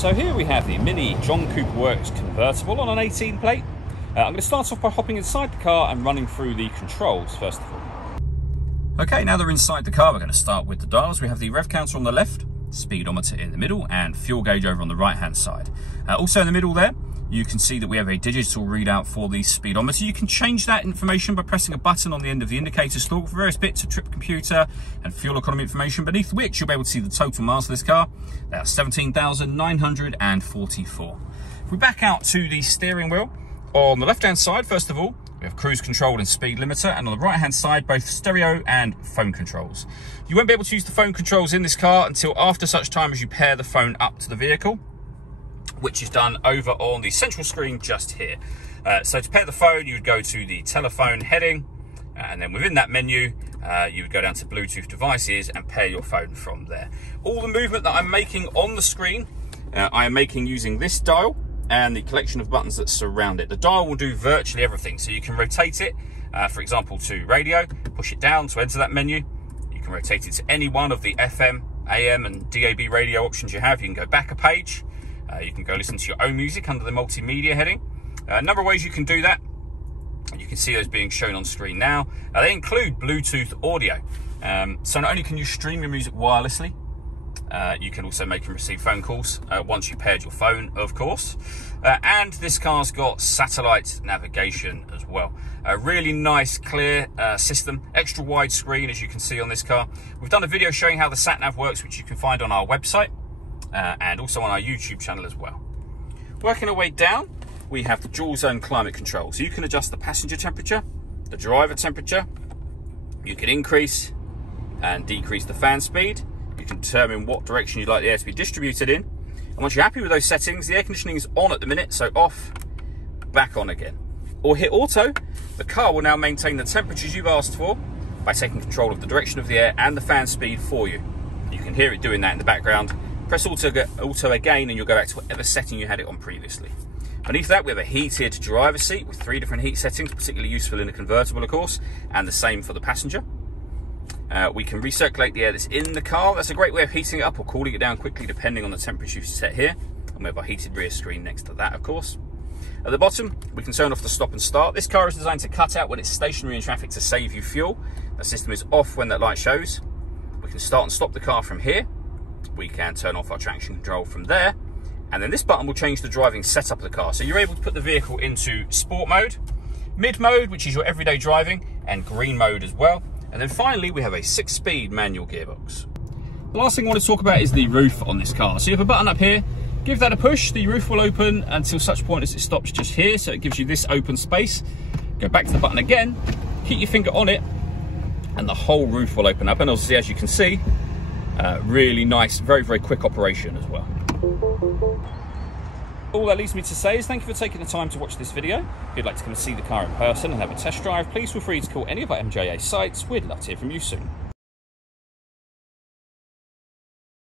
So here we have the Mini John Cooper Works convertible on an 18 plate. I'm going to start off by hopping inside the car and running through the controls first of all. Okay, now they're inside the car, we're going to start with the dials. We have the rev counter on the left, speedometer in the middle, and fuel gauge over on the right hand side. Also in the middle there, you can see that we have a digital readout for the speedometer. You can change that information by pressing a button on the end of the indicator stalk for various bits of trip computer and fuel economy information, beneath which you'll be able to see the total miles of this car. That's 17,944. If we back out to the steering wheel, on the left-hand side, first of all, we have cruise control and speed limiter, and on the right-hand side, both stereo and phone controls. You won't be able to use the phone controls in this car until after such time as you pair the phone up to the vehicle, which is done over on the central screen just here. So to pair the phone, you would go to the telephone heading, and then within that menu, you would go down to Bluetooth devices and pair your phone from there. All the movement that I'm making on the screen, I am making using this dial and the collection of buttons that surround it. The dial will do virtually everything, so you can rotate it, for example, to radio, push it down to enter that menu. You can rotate it to any one of the FM, AM, and DAB radio options you have. You can go back a page. You can go listen to your own music under the multimedia heading. A number of ways you can do that. You can see those being shown on screen now. They include Bluetooth audio. So not only can you stream your music wirelessly, you can also make and receive phone calls once you paired your phone, of course. And this car's got satellite navigation as well. A really nice, clear system, extra wide screen, as you can see on this car. We've done a video showing how the sat-nav works, which you can find on our website. And also on our YouTube channel as well. Working our way down, we have the dual zone climate control. So you can adjust the passenger temperature, the driver temperature. You can increase and decrease the fan speed. You can determine what direction you'd like the air to be distributed in. And once you're happy with those settings, the air conditioning is on at the minute, so off, back on again. Or hit auto. The car will now maintain the temperatures you've asked for by taking control of the direction of the air and the fan speed for you. You can hear it doing that in the background. Press auto again and you'll go back to whatever setting you had it on previously. Beneath that, we have a heated driver's seat with 3 different heat settings, particularly useful in a convertible, of course, and the same for the passenger. We can recirculate the air that's in the car. That's a great way of heating it up or cooling it down quickly, depending on the temperature you've set here. And we have our heated rear screen next to that, of course. At the bottom, we can turn off the stop and start. This car is designed to cut out when it's stationary in traffic to save you fuel. That system is off when that light shows. We can start and stop the car from here. We can turn off our traction control from there, and then this button will change the driving setup of the car. So you're able to put the vehicle into sport mode, mid mode, which is your everyday driving, and green mode as well. And then finally, we have a 6-speed manual gearbox. The last thing I want to talk about is the roof on this car. So you have a button up here, give that a push, the roof will open until such point as it stops just here. So it gives you this open space. Go back to the button again, keep your finger on it, and the whole roof will open up. And obviously, as you can see, really nice, very, very quick operation as well. All that leaves me to say is thank you for taking the time to watch this video. If you'd like to come and see the car in person and have a test drive, please feel free to call any of our MJA sites. We'd love to hear from you soon.